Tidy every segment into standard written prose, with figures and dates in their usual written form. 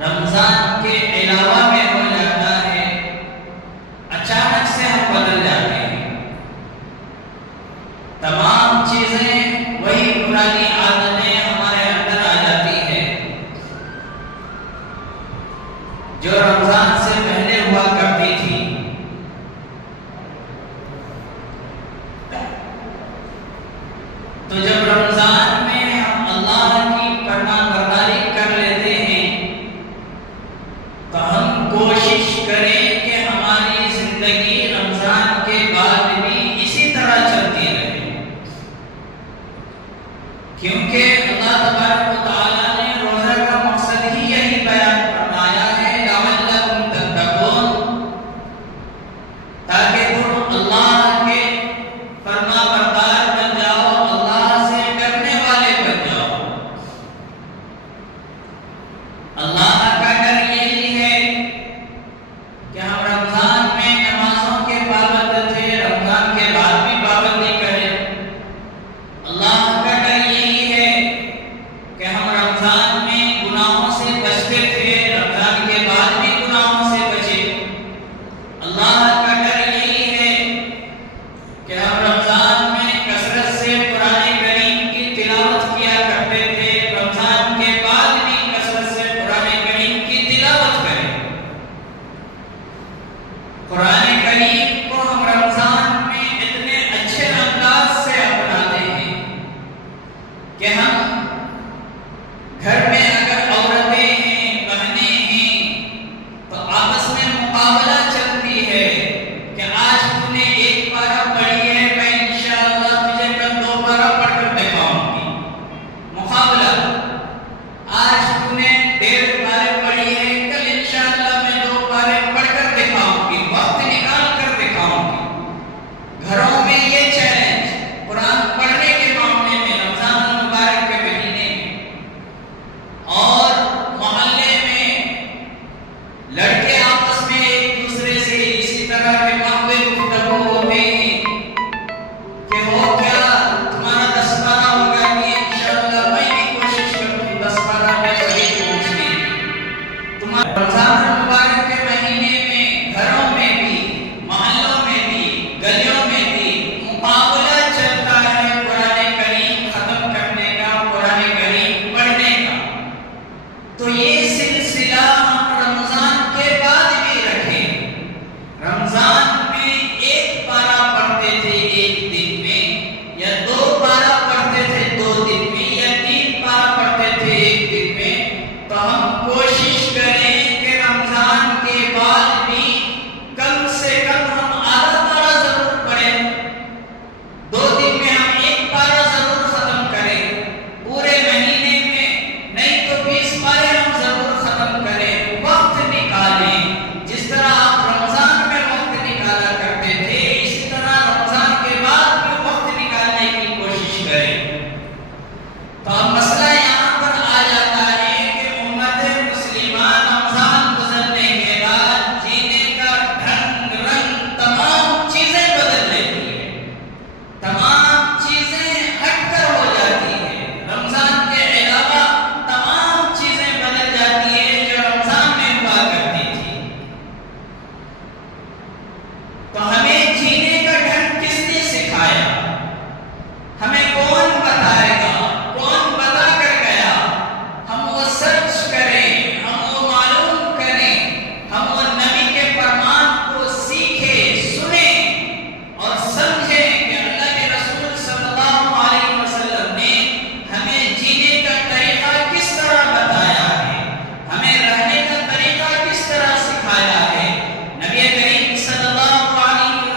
رمضان کے علاوہ میں ہو جاتا کوشش کریں کہ ہماری زندگی رمضان کے بعد بھی اسی طرح چلتی رہے، کیونکہ اللہ تبارک و تعالیٰ نے روزہ کا مقصد ہی یہی بیان فرمایا ہے، لعلکم تتقون، تاکہ تم اللہ کے فرما بردار بن جاؤ، اللہ سے ڈرنے والے بن جاؤ۔ اللہ کا ڈر یہی ہے کہ ہم رمضان میں نمازوں کے پابند تھے، رمضان کے بعد بھی پابندی کریں۔ اللہ کا ڈر یہی ہے کہ ہم رمضان میں گناہوں سے بچتے تھے، رمضان کے بعد بھی گناہوں سے بچے۔ اللہ کا ڈر یہی ہے کہ ہم رمضان میں کثرت سے قرآن کریم کی تلاوت کیا کرتے تھے، رمضان کے بعد بھی کثرت سے قرآن کریم کی تلاوت کریں۔ قرآن کریم کو ہم رمضان میں اتنے اچھے انداز سے اپناتے ہیں کہ ہم گھر میں اگر عورتیں ہیں، بہنیں ہیں، تو آپس میں مقابلہ چلتی ہے کہ آج تم نے ایک پارہ پڑھی ہے، میں انشاءاللہ تجھے کل 2 پارہ پڑھ کر دکھاؤں گی۔ مقابلہ، آج تم نے 1.5 پارے پڑھی ہے، کل انشاءاللہ میں 2 پارے پڑھ کر دکھاؤں گی، وقت نکال کر دکھاؤں گی۔ گھروں میں یہ چیلنج قرآن پڑھنے کے معاملے میں رمضان المبارک کے مہینے میں، اور محلے میں لڑکے آپس میں ایک دوسرے سے اسی طرح کے محبے گفتگو ہوتے ہیں کہ ہو کیا تمہارا 10 پارہ ہوگا کہ انشاءاللہ میں بھی کوشش کروں 10 پارہ میں قریب پہنچنے کی۔ تمہارا رمضان المبارک کے مہینے میں گھروں میں بھی، محلوں میں بھی، گلیوں میں بھی مقابلہ چلتا ہے قرآن کریم ختم کرنے کا، قرآن کریم پڑھنے کا۔ تو یہ سلسلہ ہم رمضان کے بعد بھی رکھیں۔ رمضان میں 1 پارہ پڑھتے تھے 1 دن میں، یا 2 پارہ پڑھتے تھے 2 دن میں، یا 3 پارہ پڑھتے تھے 1 دن میں، تو ہم کوشش کریں کہ رمضان کے بعد بھی کم سے کم ہم آدھا پارہ ضرور پڑھیں۔ 2 دن میں ہم 1 پارہ ضرور ختم کریں، پورے مہینے میں نہیں تو 20 پارے ہم ضرور ختم کریں۔ وقت نکالیں، جس طرح آپ رمضان میں وقت نکالا کرتے تھے، اسی طرح رمضان کے بعد بھی وقت نکالنے کی کوشش کریں۔ تو اب مسئلہ یہاں پر آ جاتا ہے کہ امت مسلمہ رمضان گزرنے کے بعد جینے کا ڈھنگ رنگ تمام چیزیں بدل لیتی ہے، تمام چیزیں ہٹ کر ہو جاتی ہیں۔ رمضان کے علاوہ تمام چیزیں بدل جاتی ہیں جو رمضان میں ہوا کرتی تھی۔ تو ہمیں جینے کا ڈھنگ کس نے سکھایا؟ ہمیں کون بتائے گا؟ کون بتا کر گیا؟ ہم وہ سرچ کریں، ہم وہ معلوم کریں، ہم وہ نبی کے فرمان کو سیکھیں، سنیں اور سمجھیں کہ اللہ کے رسول صلی اللہ علیہ وسلم نے ہمیں جینے کا طریقہ کس طرح بتایا ہے، ہمیں رہنے کا طریقہ کس طرح سکھایا ہے۔ نبی کریم صلی اللہ علیہ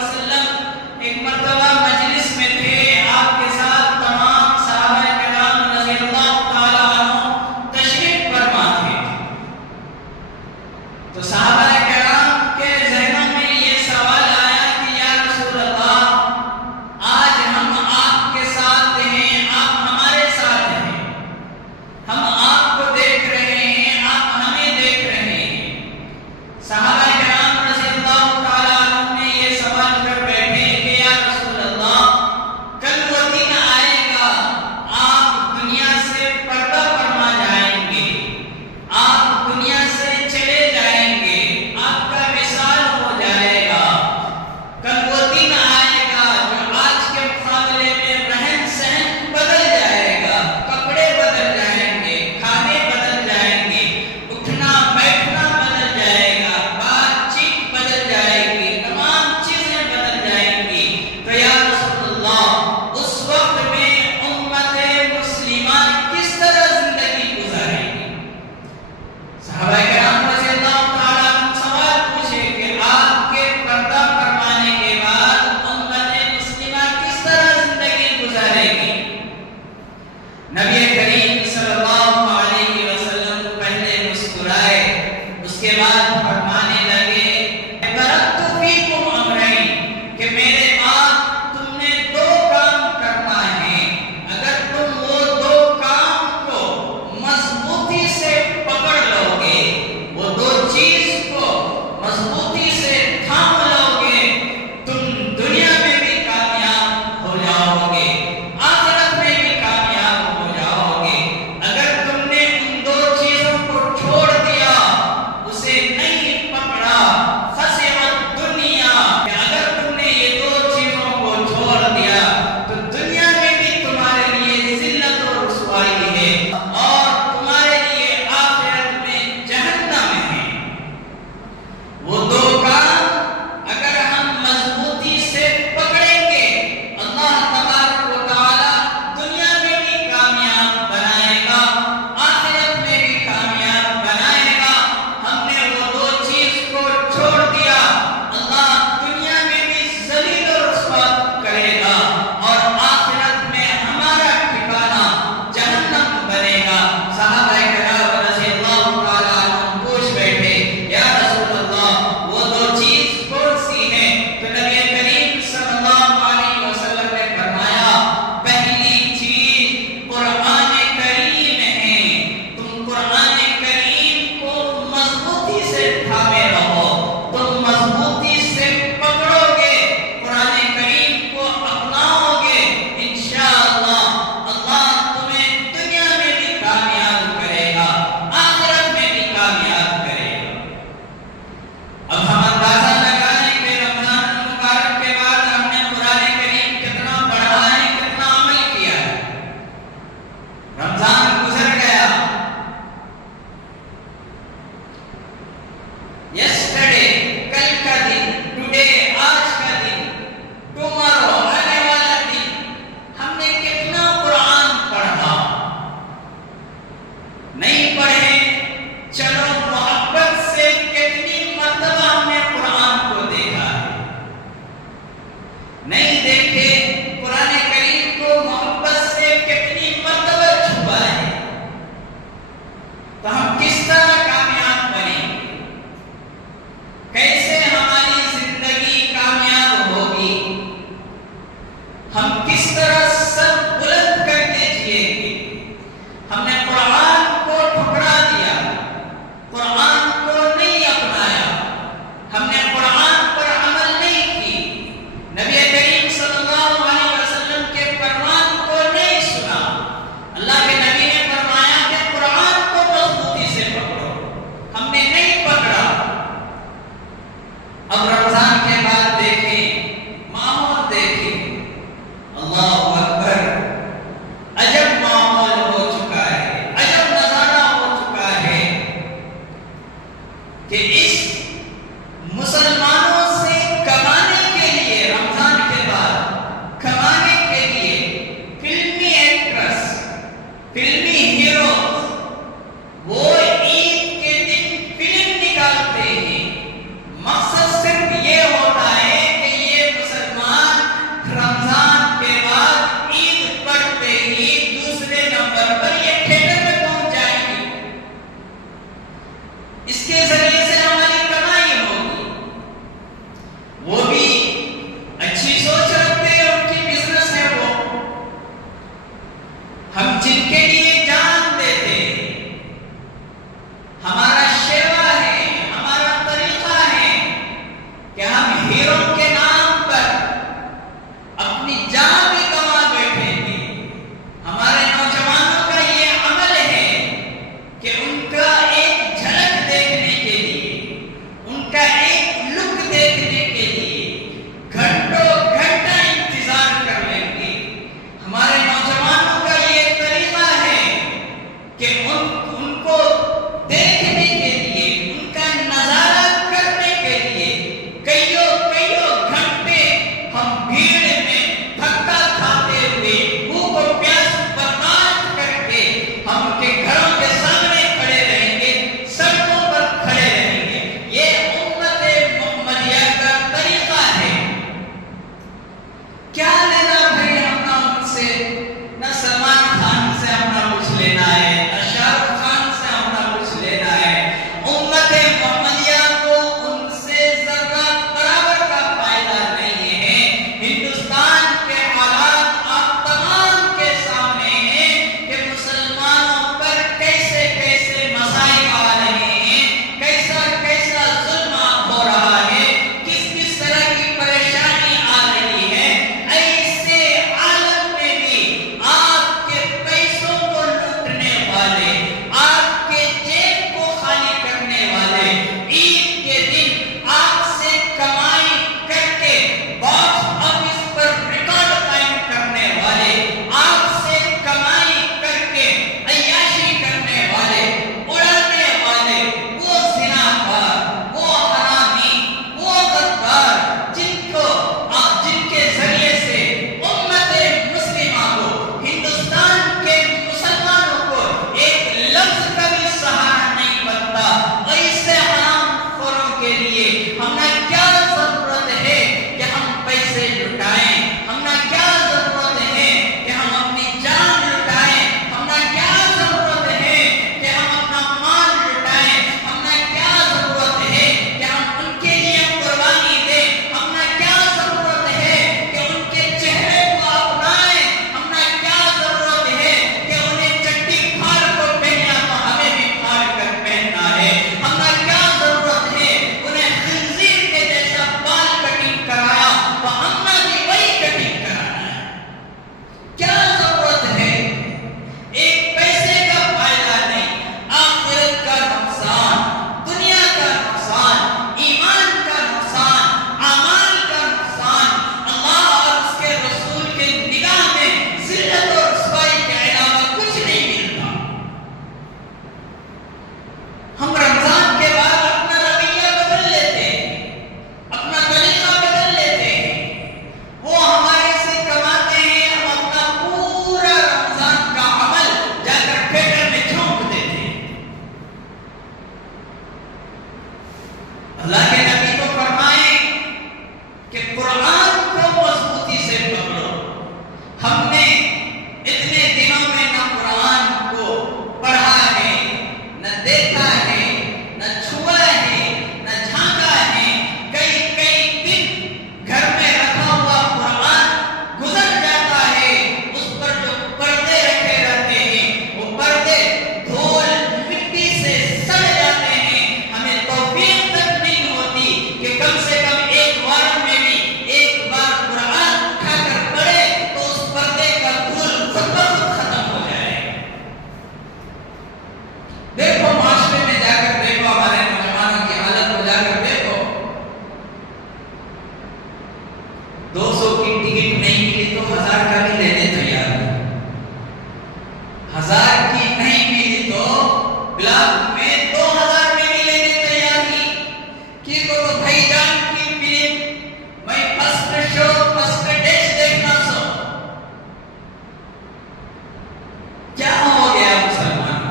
اب رمضان کے بعد دیکھیں، ماحول دیکھیں، اللہ اکبر، عجب ماحول ہو چکا ہے، عجب نظارہ ہو چکا ہے کہ اس مسلمانوں سے کمانے کے لیے، رمضان کے بعد کمانے کے لیے فلمی ایکٹرس، فلمی ہیروز، وہ عید کے دن فلم نکالتے ہیں، مقصد صرف یہ 200 کی ٹکٹ نہیں ملی تو 1000 کا بھی لینے تیار ہے. 1000 کی نہیں ملی تو بلاک میں 2000 میں بھی لینے تیار تھی. کہ کو تو بھائی جان کی فلم میں فرسٹ شو فرسٹ ڈیش دیکھنا سو. کیا ہو گیا مسلمان؟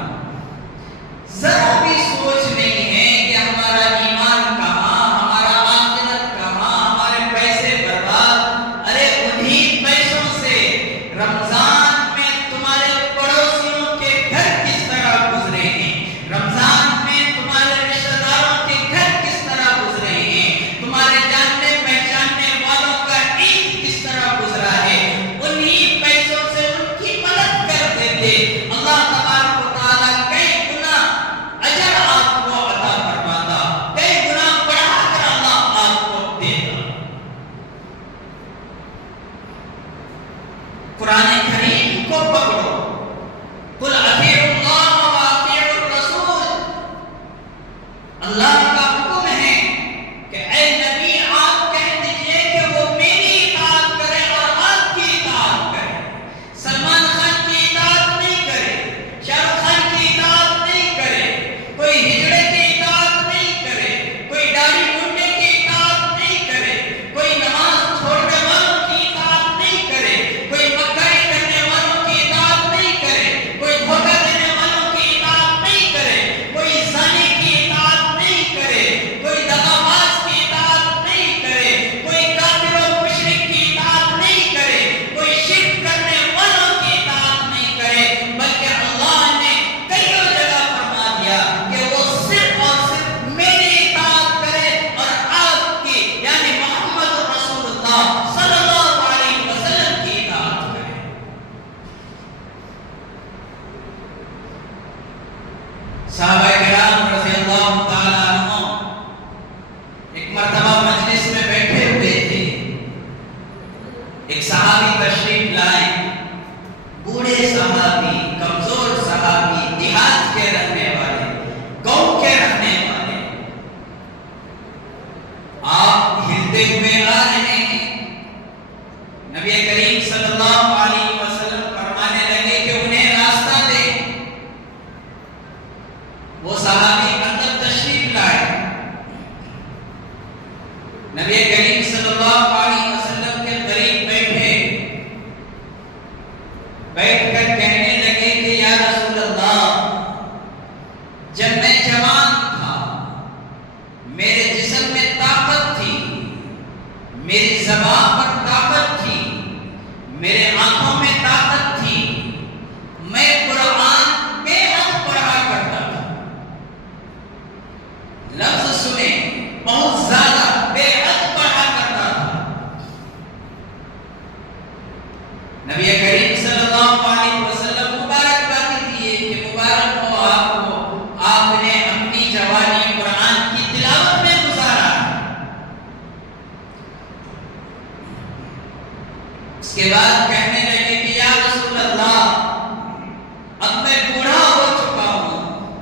ذرا بھی سوچ نہیں ہے کہ ہمارا ایمان کہاں، ہمارا آخرت کہاں، ہمارے پیسے برباد. ارے انہی پیسوں سے رمضان میں تمہارے پڑوسیوں کے گھر کس طرح گزرے ہیں، رمضان میں تمہارے رشتہ داروں کے گھر کس طرح گزرے ہیں، تمہارے جاننے پہچاننے والوں کا عید کس طرح گزرا ہے. انہی پیسوں سے ان کی مدد کرتے تھے. اللہ تبارک و تعالیٰ کئی گنا اجر آپ کو عطا فرماتا، کئی گنا بڑھا کر اللہ آپ کو دیتا. قرآن کریم کو پکڑو. قل اطیعوا اللہ و اطیعوا الرسول. اللہ کا حکم ہے کہ اے نبی آپ کہہ دیجئے کہ وہ میری اطاعت کرے اور آپ کی اطاعت کرے. سلمان خان کی اطاعت نہیں کرے، شاہ رخ خان کی اطاعت نہیں کرے، کوئی ہجڑے کی اطاعت نہیں کرے، کوئی داڑھی مونڈے کی اطاعت نہیں کرے، کوئی نماز چھوڑنے والوں کی اطاعت نہیں کرے، کوئی مکاری کرنے والوں کی اطاعت نہیں کرے، کوئی دھوکہ دینے والوں کی اطاعت نہیں کرے، کوئی زانی کی اطاعت نہیں کرے، کوئی دغاباز کی اطاعت نہیں کرے، کوئی کافر و مشرک کی اطاعت نہیں کرے، کوئی شرک کرنے والوں کی اطاعت نہیں کرے. بلکہ اللہ نے کئی جگہ فرما دیا کہ وہ صرف اور صرف میری اطاعت کرے اور آپ کی یعنی محمد رسول اللہ صلی اللہ علیہ وسلم کی اطاعت کرے. صحابہ کرام رضی اللہ تعالیٰ عنہ ایک مرتبہ مجلس میں بیٹھے ہوئے تھے. ایک صحابی تشریف لائے، بوڑھے صحابی، کمزور صحابی، دیہات کے رہنے والے، گاؤں کے رہنے والے. آپ ہلتے ہوئے آ رہے ہیں. نبی کریم صلی اللہ علیہ وسلم فرمانے لگے کہ انہیں راستہ دے. وہ صحابی اندر تشریف لائے. نبی کریم صلی اللہ علیہ وسلم کے قریب بیٹھے، بیٹھ کر کہنے لگے کہ یا رسول اللہ، جب میں جوان تھا میرے جسم میں طاقت تھی، میری زبان پر طاقت تھی، میرے آنکھوں میں طاقت تھی، میں قرآن بے حد پڑھا کرتا تھا. لفظ سنیں، بہت زیادہ بے حد پڑھا کرتا تھا. نبی کریم صلی اللہ علیہ وسلم مبارک بات دیے کہ مبارک ہو آپ کو، آپ نے اپنی جوانی قرآن کی تلاوت میں گزارا. اس کے بعد کہنے لگے کہ یا رسول اللہ، اب میں بوڑھا ہو چکا ہوں،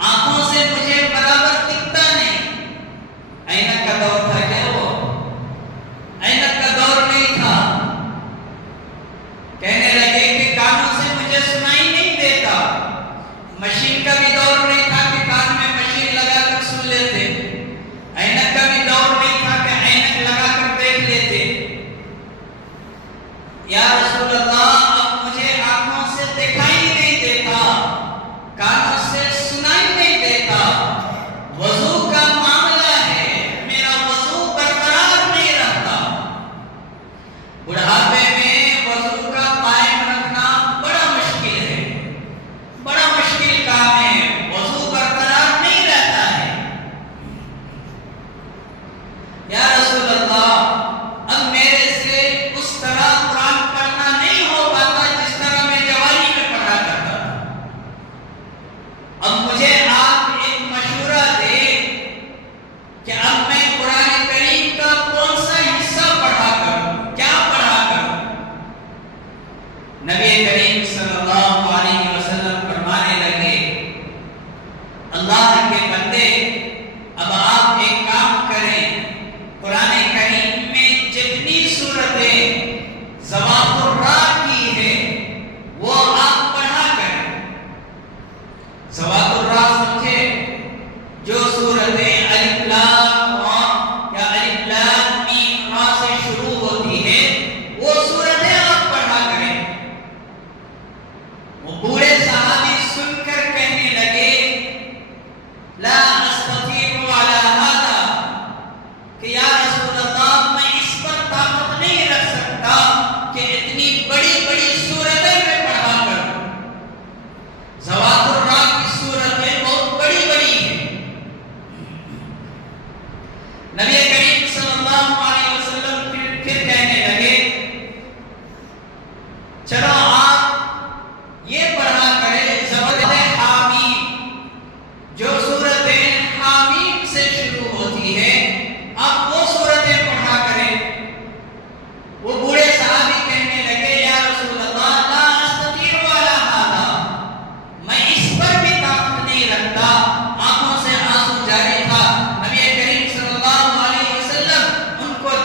آنکھوں سے مجھے برابر دکھتا نہیں. اینک کا دور تھا کیا؟ وہ اینک کا دور نہیں تھا. کہنے لگے کہ کانوں سے مجھے سنائی نہیں دیتا. مشین کا بھی دور نہیں تھا کہ کان میں مشین لگا کر سن لیتے. اینک کا بھی دور نہیں تھا کہ اینک لگا کر دیکھ لیتے. یا رسول اللہ، اب مجھے آنکھوں سے دکھائی نہیں دیتا، کانوں سے سنائی نہیں دیتا. وضو کا معاملہ ہے، میرا وضو برقرار نہیں رہتا. بڑھاپے میں وضو کا قائم رکھنا بڑا مشکل ہے، بڑا مشکل کام ہے. وضو برقرار نہیں رہتا ہے. یا رسول اللہ، اب میرے سے اس طرح قرآن پڑھنا نہیں ہو پاتا جس طرح میں جوانی میں پڑھا کرتا تھا. اب مجھے آپ ایک مشورہ دیں کہ اب میں قرآن کریم کا کون سا حصہ پڑھا کروں، کیا پڑھا کروں. نبی کریم صلی اللہ علیہ وسلم فرمانے لگے، اللہ کے بندے، اب آپ ایک کام کریں، قرآن یا رسول اللہ میں اس پر طاقت نہیں رکھ سکتا کہ اتنی بڑی بڑی سورتیں میں پڑھا کر. ذوات الراء کی سورتیں بہت بڑی بڑی ہیں. نبی کریم صلی اللہ علیہ وسلم پھر کہنے لگے چلو آپ یہ پڑھا کریں زبر حامیم، جو سورتیں حامیم سے شروع ہوتی ہے آپ وہ سورتیں پڑھا کریں. وہ بوڑھے صحابی کہنے لگے یا رسول اللہ لا استطیع ولا هذا، میں اس پر بھی طاقت نہیں رکھتا. آنکھوں سے آنسو جاری تھا. نبی کریم صلی اللہ علیہ وسلم ان کو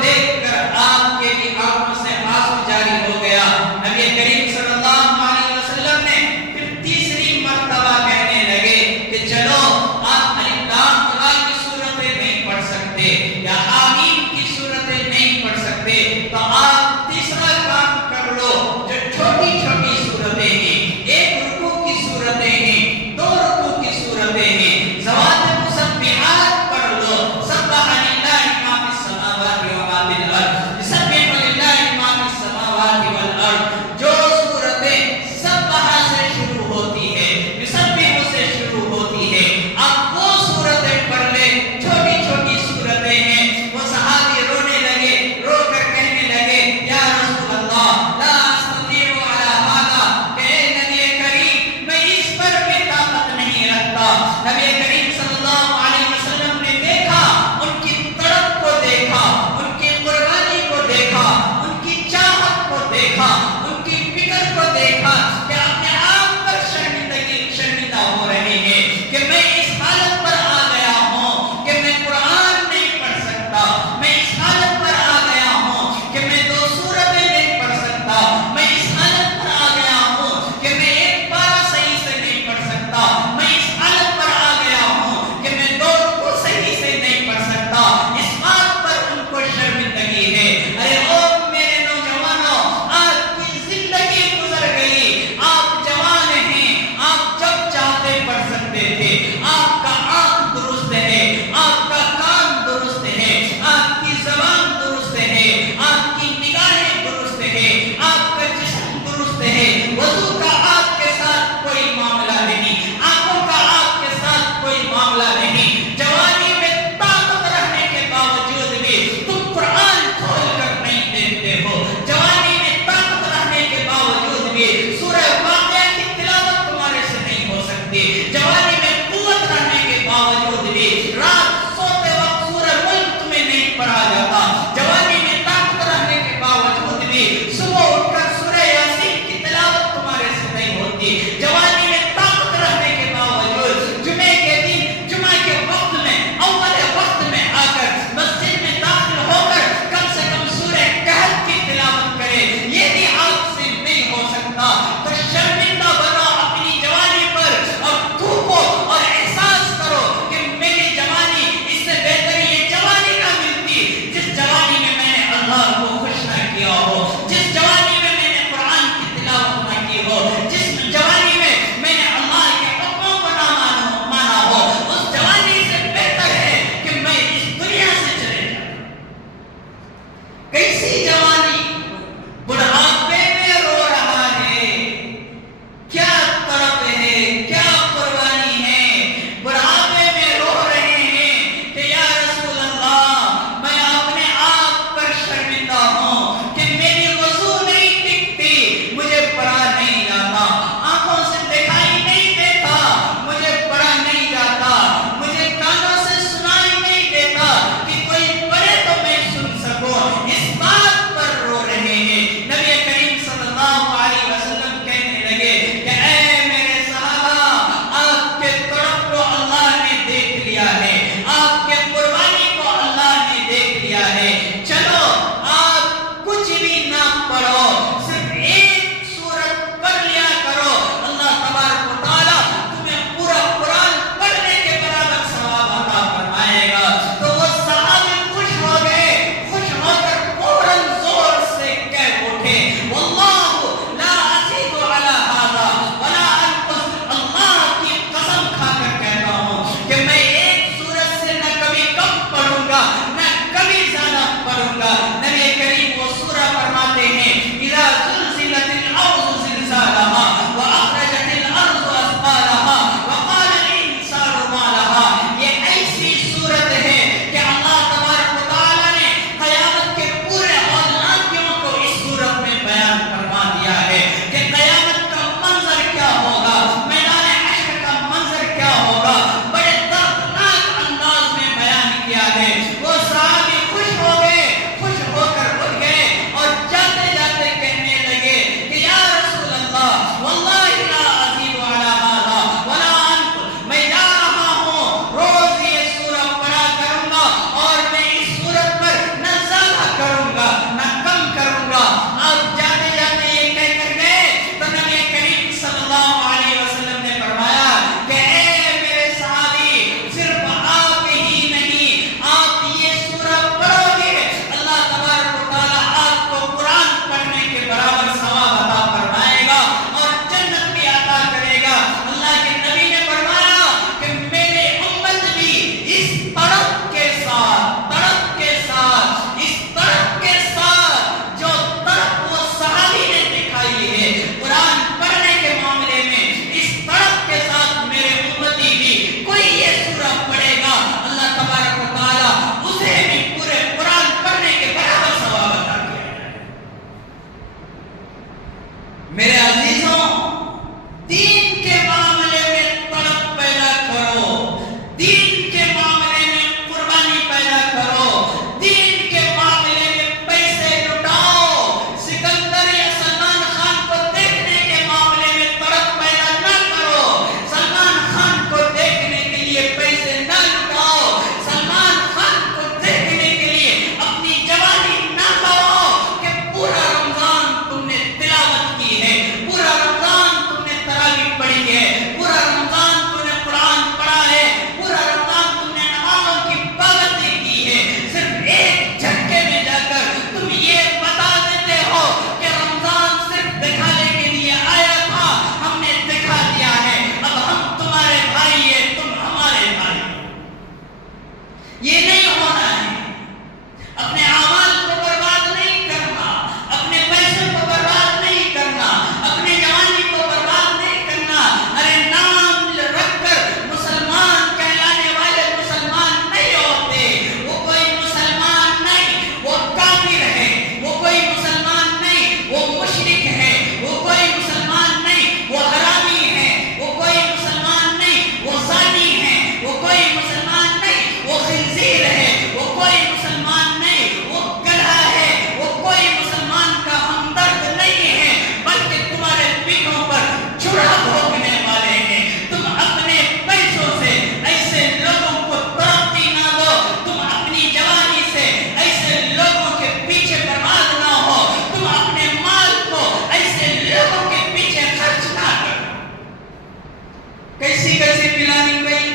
پلانی گئی،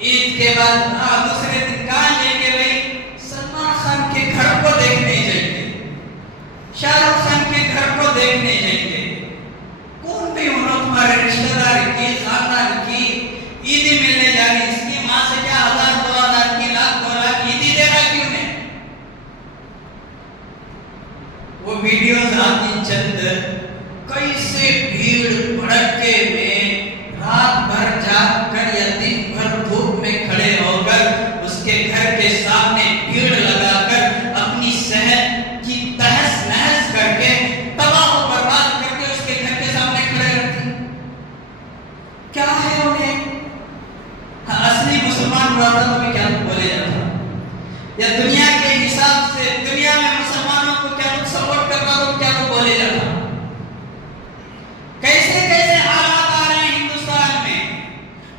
عید کے بعد دوسرے دن کہاں لے کے گئی؟ سلمان خان کے گھر کو دیکھنے جائیں، شاہ رخ خان کے گھر کو دیکھنے جائیں، کون بھی انہوں تمہارے رشتہ دار کی خاندان کی عیدی ملنے جا رہی، اس کی ماں سے کیا 1000 2000 کی لاکھ 2 لاکھ عیدی دے رہا کیوں نے؟ وہ ویڈیوز آتی چند کیسے بھیڑ بھڑکے میں رات بھر جاگ کر یا دن بھر دھوپ میں کھڑے ہو کر اس کے گھر کے سامنے بھیڑ لگا کر اپنی صحت کی تہس نہس کر کے تباہ و برباد کر کے اس کے گھر کے سامنے کھڑے رہتی، کیا ہے انہیں؟ اصلی مسلمان ہوا تھا تو بھی کیا بولے جاتا، یا دنیا کے حساب سے دنیا میں مسلمانوں کو کیا سپورٹ کرتا تو کیا تو بولے جاتا۔ کیسے کیسے حالات آ رہے ہیں ہندوستان میں،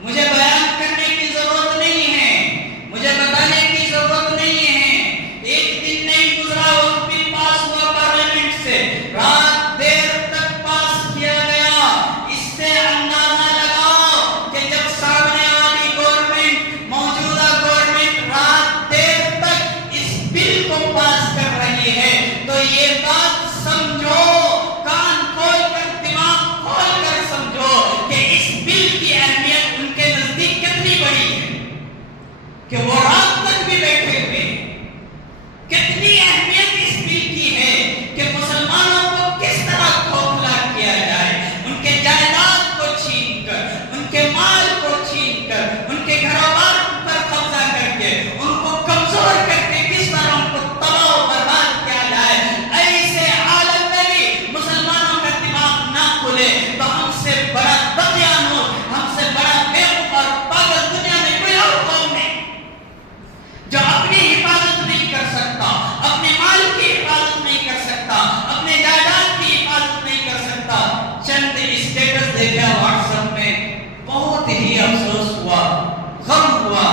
مجھے بیان کرنے کی ضرورت نہیں ہے، مجھے بتانے کی ضرورت نہیں ہے۔ ایک دن نہیں گزرا وقت بل پاس ہوا پارلیمنٹ سے، رات دیر تک پاس کیا گیا، اس سے اندازہ لگاؤ کہ جب سامنے والی گورنمنٹ موجودہ گورنمنٹ رات دیر تک اس بل کو پاس کر رہی ہے تو یہ بات سمجھو، کان کھول کر دماغ کھول کر سمجھو کہ اس بل کی اہمیت ان کے نزدیک کتنی بڑی ہے کہ وہ رات تک بھی بیٹھے ہوئے، کتنی اہمیت اس بل کی ہے کہ مسلمانوں کو کس طرح کھوکھلا کیا جائے، ان کے جائیداد کو چھین کر، ان کے مال کو چھین کر، ان کے گھروں بار پر قبضہ کر کے، ان کو کمزور کر کے کس طرح ان کو تباہ و برباد کیا جائے۔ ایسے حالت میں بھی مسلمانوں کا دماغ نہ کھلے تو ہم سے بڑا بدیانور، ہم سے بڑا بیوقوف اور پاگل دنیا میں کوئی اور قوم نہیں جو اپنی حفاظت نہیں کر سکتا، اپنے مال کی حفاظت نہیں کر سکتا، اپنے جائیداد کی حفاظت نہیں کر سکتا۔ چند اسٹیٹس دیکھا واٹس ایپ میں، بہت ہی افسوس ہوا، غم ہوا،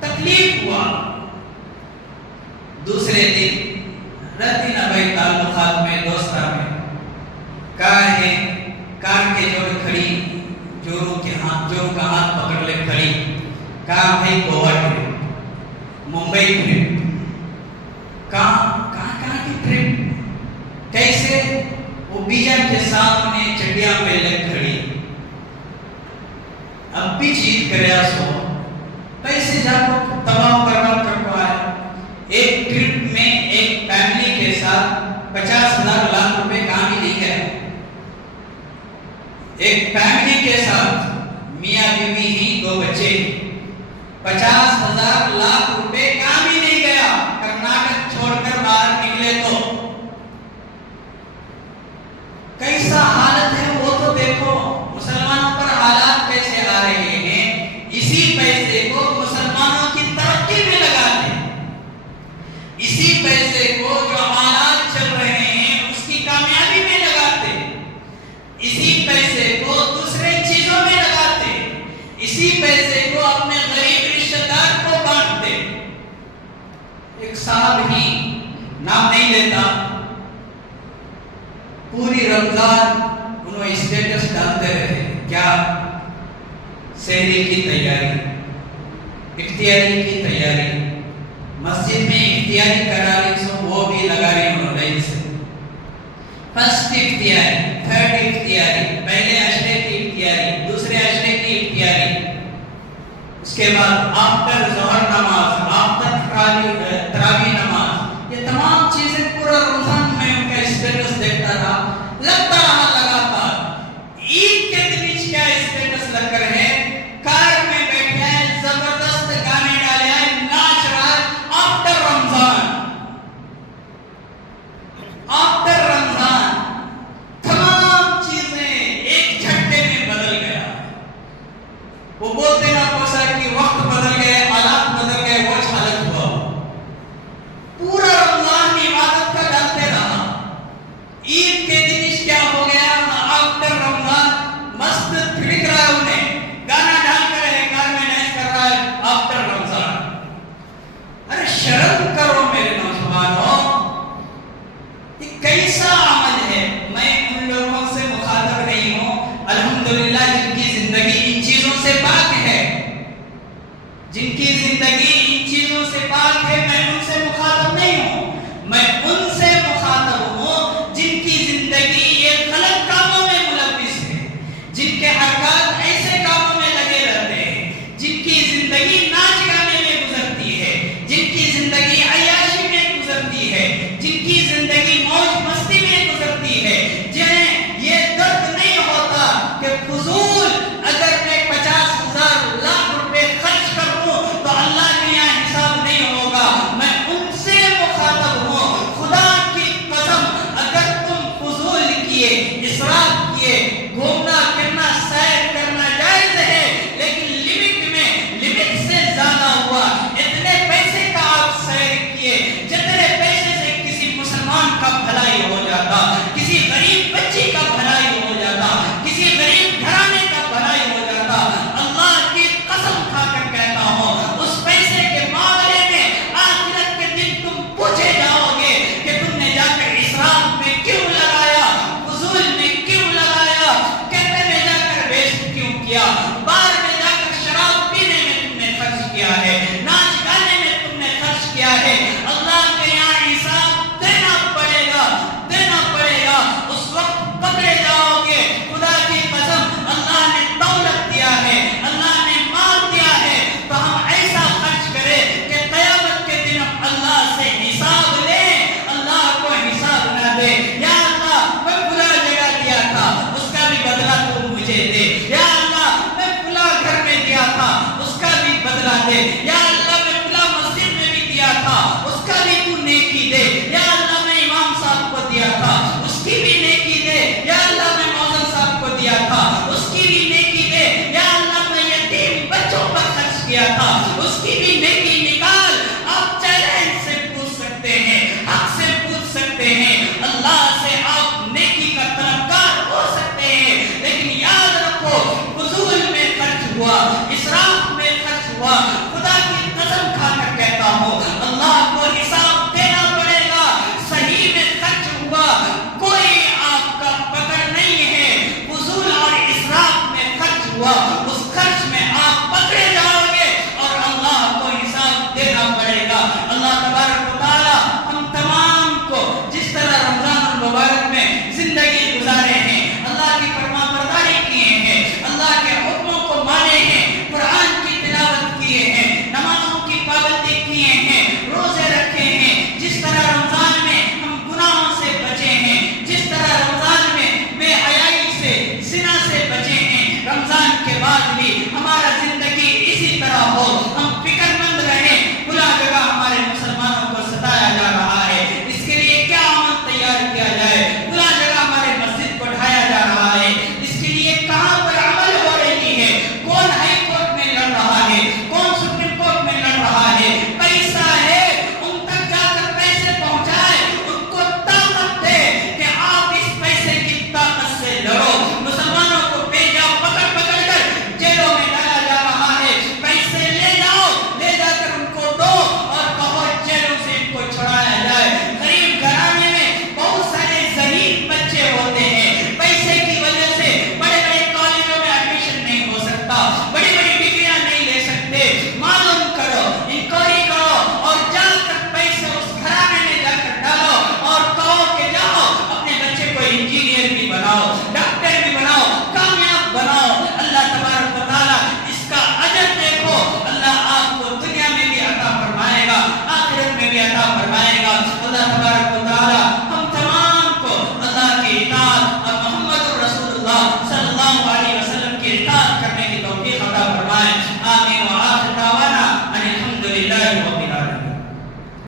تکلیف ہوا۔ دوسرے دن رہتی نہ بھائی تعلقات میں دوستہ میں کار کے جوڑ کھڑی، جوروں کا ہاتھ پکڑ لے کھڑی، کہا بھائی گوا ٹرپ، ممبئی ٹرپ، کہاں کی ٹرپ؟ کیسے؟ وہ بیجا کے سامنے چڑیا پہ لگ کھڑی، اب بھی جیت کریا سو پیسے جا کو تباہ برباد کر کو آیا۔ ایک ٹرپ میں ایک فیملی کے ساتھ 50,000 لاکھ روپے کہاں بھی نہیں گیا، ایک فیملی کے ساتھ میاں بیوی ہی 2 بچے، 50,000 لاکھ روپے کہاں بھی نہیں گیا۔ کرناٹک چھوڑ کر باہر نکلے تو کیسا حالت ہے وہ تو دیکھو، مسلمانوں پر حالات کیسے آ رہے ہیں۔ اسی پیسے کو مسلمانوں کی ترقی میں لگاتے، اسی پیسے کو جو حالات چل رہے ہیں اس کی کامیابی میں لگاتے، اسی پیسے کو دوسرے چیزوں میں لگاتے، اسی پیسے کو اپنے غریب رشتہ دار کو بانٹتے۔ ایک صاحب ہی نام نہیں لیتا، پوری رمضان انہوں اسٹیٹس ڈالتے رہے، کیا؟ سحری کی تیاری، اختیاری کی تیاری، مسجد میں اختیاری کرا رہی سو وہ بھی لگا رہی انہوں نے سے، فرسٹ اختیاری، تھرڈ اختیاری، پہلے عشرے کی اختیاری، دوسرے عشرے کی اختیاری، اس کے بعد آفٹر ظہر نماز، آفٹر تراویح نماز، یہ تمام چیزیں پورا رمضان میں ان کا اسٹیٹس دیکھتا تھا، لگتا رہا لگاتار۔ عید کے دن کیا اسٹیٹس لگ کر ہے، کار میں بیٹھا ہے، زبردست گانے ڈالے ہیں، ناچ رہا ہے، آفٹر رمضان، آفٹر رمضان تمام چیزیں ایک جھٹکے میں بدل گیا۔ وہ بولتے نہ پوسا کہ وقت بدل گئے، حالات بدل گئے، وہ حالت ہوا۔ پورا رمضان عبادت کا ڈالتے رہا، عید کے دن کیا ہو گیا، آفٹر رمضان مست پھڑک رہا ہے، انہیں گانا ڈال کر ہے، کار میں ڈانس کر رہا ہے، آفٹر رمضان۔ ارے شرم کرو میرے نوجوانوں، یہ کیسا عمل ہے؟ میں ان لوگوں سے مخاطب نہیں ہوں، الحمدللہ جن کی زندگی ان چیزوں سے پاک ہے، جن کی زندگی ان چیزوں سے پاک ہے، میں ان سے مخاطب نہیں ہوں، میں ان سے مخاطب ہوں جن کی زندگی یہ غلط کاموں میں ملوث ہے، جن کے حرکات ایسے کاموں میں لگے رہتے ہیں، جن کی زندگی ناچ گانے میں گزرتی ہے، جن کی زندگی عیاشی میں گزرتی ہے، جن کی زندگی موج مستی میں گزرتی ہے، جنہیں یہ درد نہیں ہوتا کہ فضول اگر میں 50,000 لاکھ روپے خرچ کر دوں تو اللہ کے یہاں حساب نہیں ہوگا، میں ان سے مخاطب ہوں۔ خدا کی قسم اگر تم فضول کیے، اسراف کیے، گھومنا پھرنا سیر کرنا جائز ہے لیکن لمٹ میں، لمٹ سے زیادہ ہوا، اتنے پیسے کا آپ سیر کیے جتنے پیسے سے کسی مسلمان کا بھلائی ہو جاتا، کسی غریب بچی کا بھلائی ہو جاتا، کسی غریب گھرانے کا بھلائی ہو جاتا، اللہ کی قسم کھا کر کہتا ہوں اس پیسے کے معاملے میں آخرت کے دن تم پوچھے جاؤ گے کہ تم نے جا کر اسراف میں کیوں لگایا، فضول میں کیوں لگایا، کیفے میں جا کر ویسٹ کیوں کیا، بار میں جا کر شراب پینے میں تم نے خرچ کیا ہے، ناچ گانے میں تم نے خرچ کیا ہے۔ اللہ کے یہاں حساب دینا پڑے گا، دینا پڑے گا، اس وقت پکڑے جاؤ گے۔ خدا کی قسم اللہ نے دولت دیا ہے، اللہ نے مال دیا ہے، تو ہم ایسا خرچ کریں کہ قیامت کے دن ہم اللہ سے حساب لیں، اللہ کو حساب نہ دے۔ یا اللہ میں فلاں جگہ دیا تھا اس کا بھی بدلہ تو مجھے دے، یا اللہ میں فلاں گھر میں دیا تھا اس کا بھی بدلہ دے، یا اللہ میں فلاں مسجد میں بھی دیا تھا اس کا بھی تو نیکی دے،